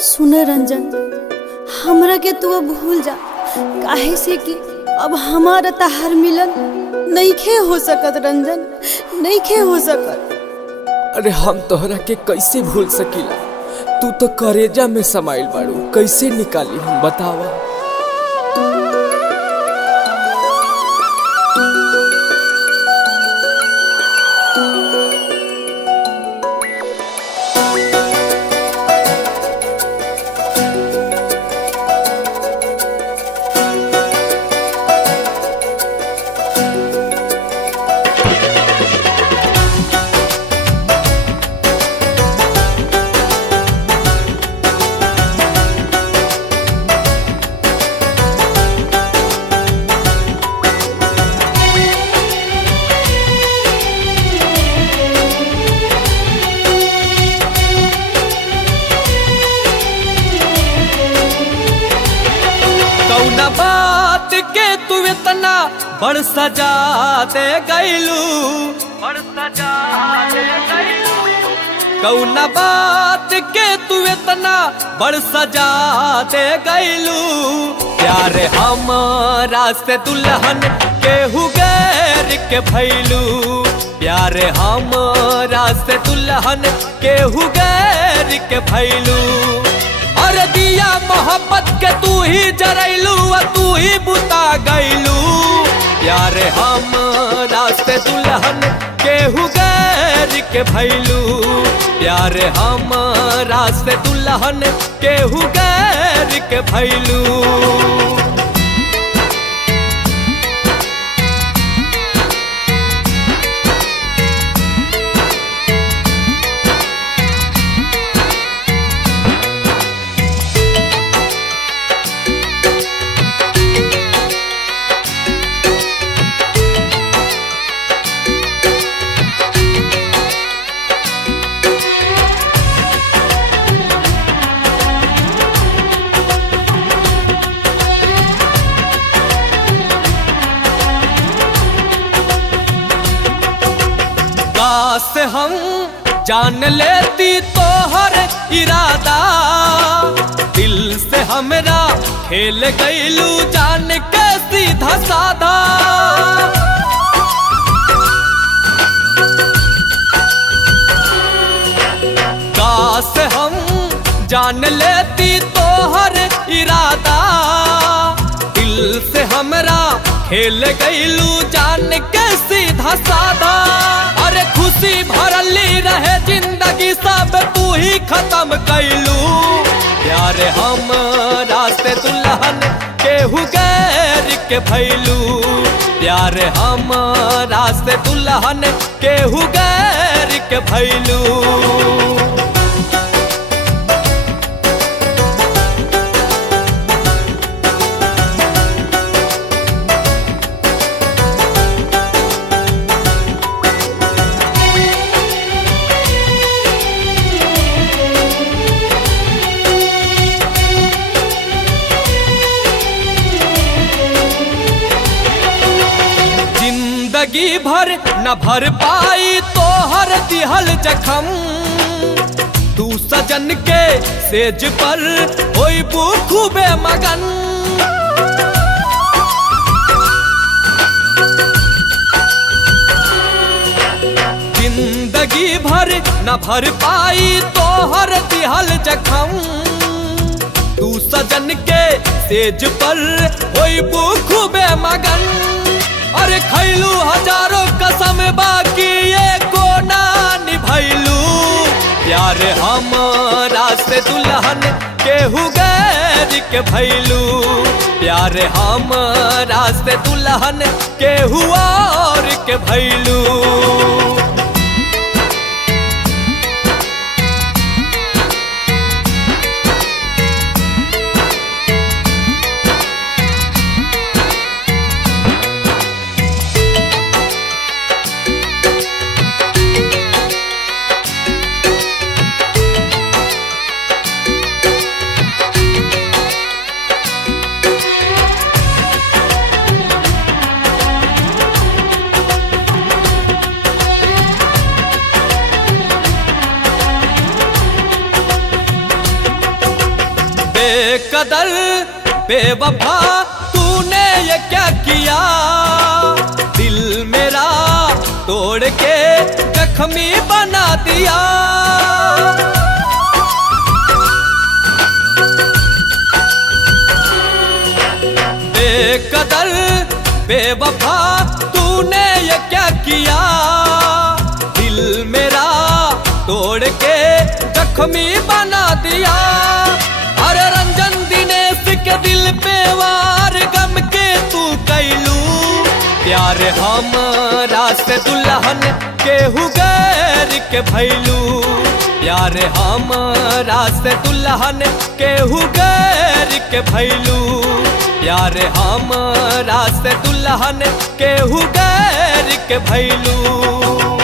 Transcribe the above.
सुन रंजन, हमरा के तू अब भूल जा, काहे से कि अब हमारा तहार मिलन नईखे हो सकत रंजन, नईखे हो सकत। अरे हम तोहरा के कैसे भूल सकीला? तू तो करेजा में समाइल बाड़ू, कैसे निकाली हम बतावा। कौना बात के तू इतना बड़ सजा दे गईलू, कौना बात के तू इतना बड़ सजा दे गईलू। प्यार हमारा से दुल्हन केहू गैर के भैलू, प्यार हमारा से दुल्हन केहू गैर के भैलू। और दिया मोहब्बत के तू ही जरैलू, तू ही बुता गईलू। प्यार हमरा से दुल्हन केहू गैर के भैलू, प्यार हमरा से दुल्हन केहू गैर के भैलू। से हम जान लेती तोहर इरादा, दिल से हमरा खेल गईलू जान के सीधा साधा। काश हम जान लेती तोहर इरादा, दिल से हमरा खेल गईलू जान के सीधा साधा। अरे खुशी भरली रहे जिंदगी सब तू ही खत्म कैलू। प्यार हमरा से दुल्हन केहू गैर के भैलू, प्यार हमरा से दुल्हन केहू गैर के भैलू। जिंदगी भर न भर पाई तोहर दिहल जखम, तू सजन के सेज पर होइबू खूबे मगन। जिंदगी भर न भर पाई तोहर दिहल जखम, तू सजन के सेज पर होइबू खूबे मगन। अरे खैलू हजारों कसम बाकी एको ना निभैलू। प्यार हमरा से दुल्हन केहू गैर के भैलू, प्यार हमरा से दुल्हन केहू और के भैलू। बेकदर बेवफा तूने ये क्या किया, दिल मेरा तोड़ के जख्मी बना दिया। बेकदर बेवफा तूने ये क्या किया, दिल मेरा तोड़ के जख्मी बना दिया। अरे रंजन दिनेश के दिल पे वार गम के तू कैलू, प्यार हमरा से दुल्हन केहू गैर के भैलू, प्यार हमरा से दुल्हन केहू गैर के भैलू, प्यार हमरा से दुल्हन केहू गैर के भैलू।